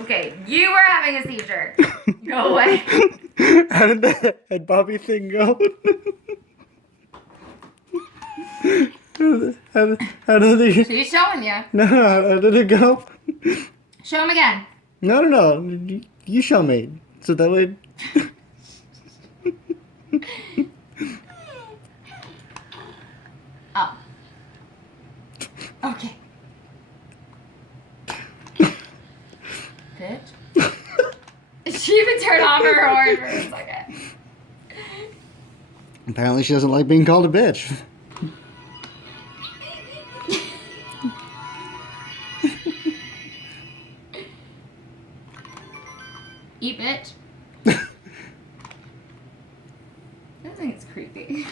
Okay, you were having a seizure. Go away. How did that head Bobby thing go? How did it? She's showing you. No, how did it go? Show him again. No. You show me. So that way. Oh. Okay. Bitch. She even turned off her horn for a second. Apparently, she doesn't like being called a bitch. Eat bitch. I think it's creepy.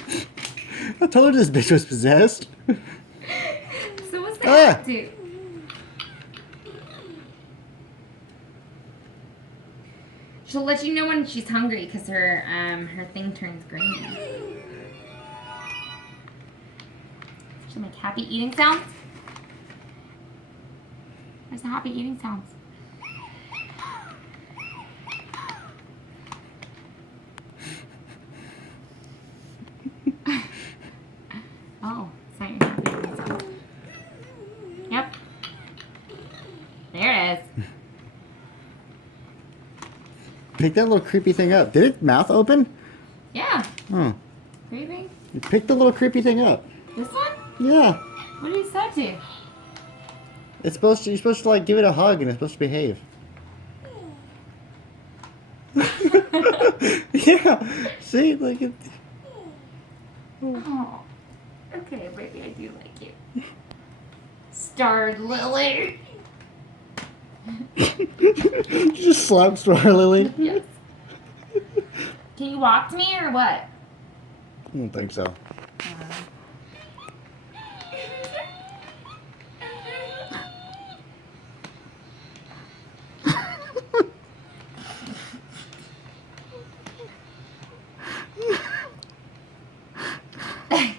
I told her this bitch was possessed. So what's that do? She'll let you know when she's hungry because her thing turns green. She'll make happy eating sounds. Where's the happy eating sounds? Oh, is that your happy eating sound? Yep. There it is. Pick that little creepy thing up. Did its mouth open? Yeah. Oh. Creepy. You picked the little creepy thing up. This one? Yeah. What did he say to? It's supposed to. You're supposed to like give it a hug, and it's supposed to behave. Yeah. See, like it. Oh. Okay, baby, I do like you. Starred Lily. Just slap Star Lily. Yes. Can you walk to me or what? I don't think so.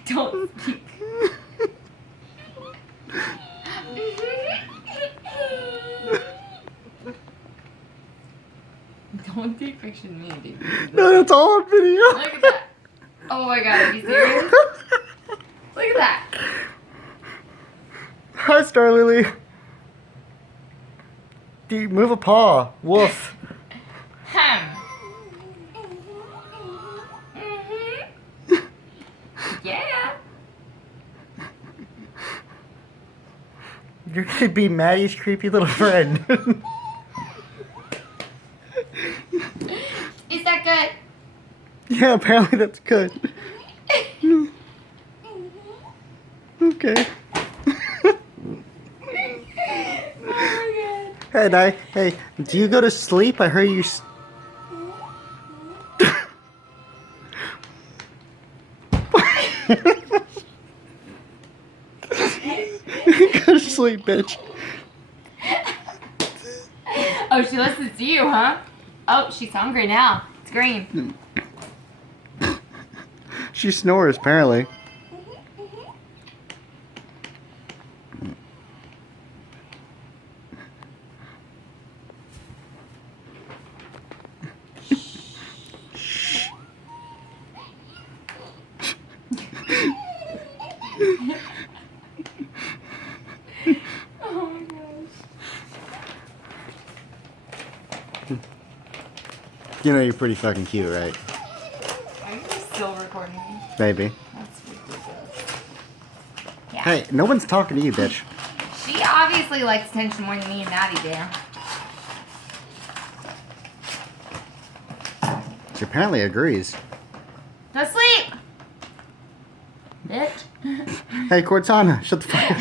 Don't speak. Don't take picture of me, dude. No, that's all on video. Look at that. Oh my god, are you serious? Look at that. Hi, Star Lily. Dude, move a paw. Woof. Yeah. You're gonna be Maddie's creepy little friend. Is that good? Yeah, apparently that's good. Okay. Oh my god. Hey, do you go to sleep? I heard you. Go to sleep, bitch. Oh, she listens to you, huh? Oh, she's hungry now. It's green. She snores, apparently. Oh my gosh. You know you're pretty fucking cute, right? Are you still recording me? Baby. That's ridiculous. Yeah. Hey, no one's talking to you, bitch. She obviously likes attention more than me and Maddie do. She apparently agrees. Go sleep! Bitch. Hey, Cortana, shut the fuck up.